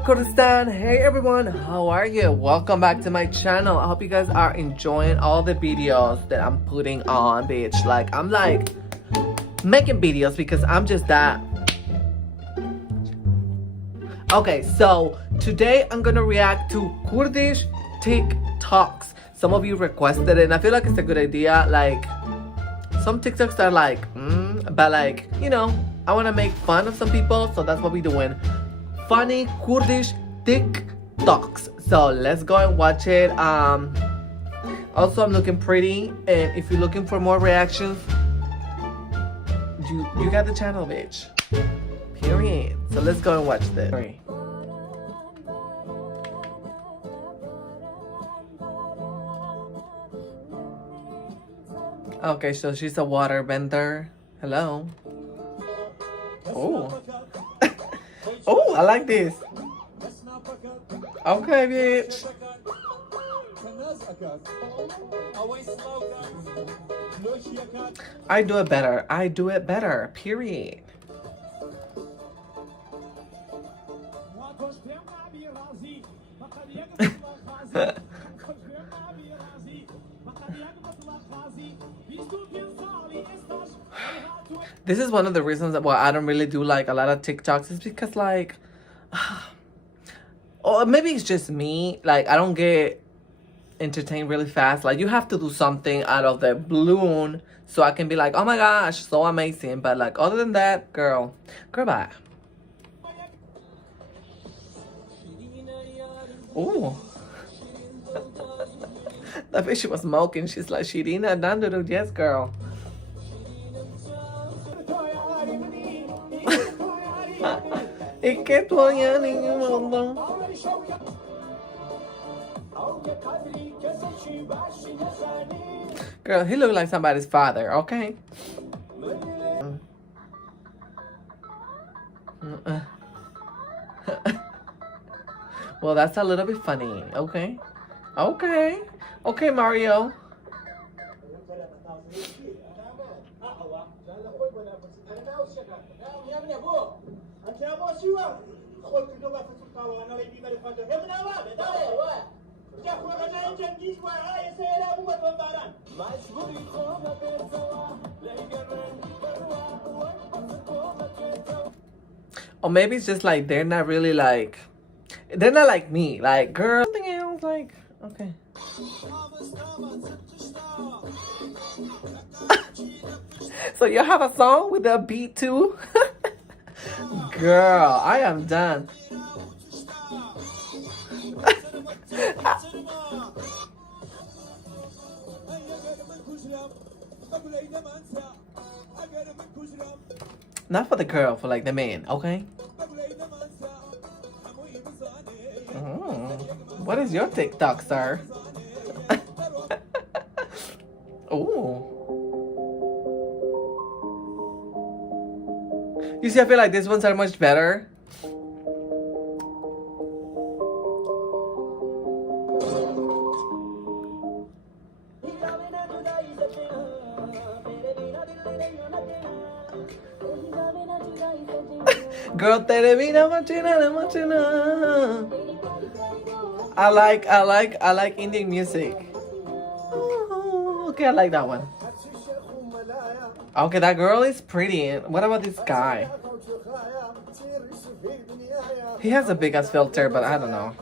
up, Kurdistan? Hey everyone, how are you? Welcome back to my channel. I hope you guys are enjoying all the videos that I'm putting on, bitch. Like, I'm like making videos because I'm just that. Okay, so today I'm gonna react to Kurdish TikToks. Some of you requested it, and I feel like it's a good idea. Like, some TikToks are like, but like, you know, I wanna make fun of some people, so that's what we're doing. Funny Kurdish TikToks. So let's go and watch it. Also, I'm looking pretty, and if you're looking for more reactions, you got the channel, bitch. Period. So let's go and watch this. Okay, so she's a water bender. Hello. Oh. Oh, I like this. Okay, bitch. I do it better. I do it better. Period. This is one of the reasons why I don't really do like a lot of TikToks, is because like, or maybe it's just me, like I don't get entertained really fast. Like, you have to do something out of the balloon so I can be like, oh my gosh, so amazing. But like, other than that, girl bye. Ooh. That bitch was smoking. She's like, Shirina Dandu, yes girl. Girl, he looked like somebody's father, okay? Well, that's a little bit funny, okay? Okay. Okay, Mario. Or maybe it's just like they're not really like, they're not like me. Like, girl, something else. Like, okay. So you have a song with a beat too? Girl, I am done. Not for the girl, for like the man, okay? What is your TikTok, sir? Oh. You see, I feel like these ones are much better. Girl, I like Indian music. Oh, okay, I like that one. Okay, that girl is pretty. What about this guy? He has a big ass filter, but I don't know.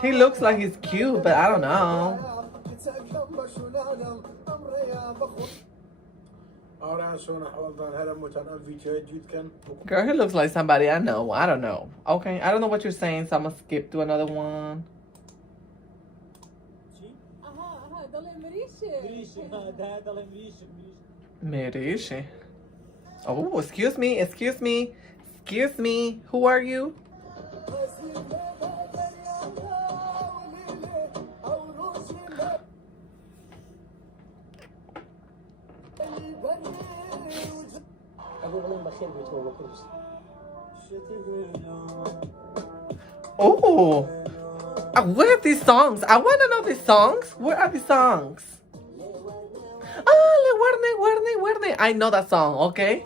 He looks like he's cute, but I don't know. Girl, he looks like somebody I know. I don't know. Okay, I don't know what you're saying, so I'm gonna skip to another one. Meriche. Oh, excuse me. Who are you? Oh, where are these songs? I want to know these songs. Where are these songs? Oh, I know that song, okay?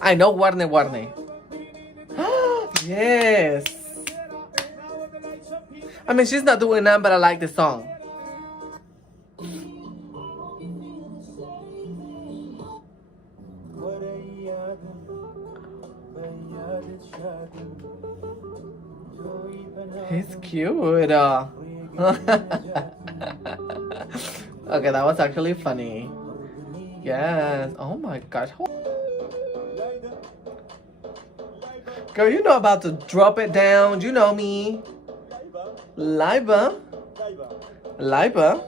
I know Warne Warne. Yes. I mean, she's not doing that, but I like the song. He's cute. Okay, that was actually funny. Yes. Oh my gosh. Girl, you know about to drop it down. You know me. Liba. Liba.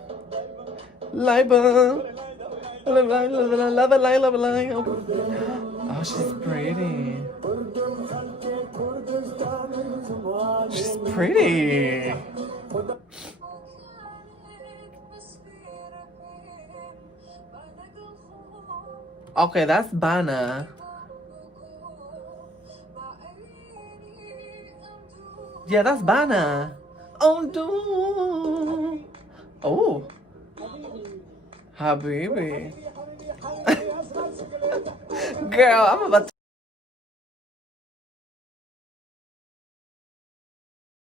Liba. Oh, she's pretty. She's pretty. Okay, that's Bana. Yeah, that's Bana. Oh, do. Oh. Habibi. Girl, I'm about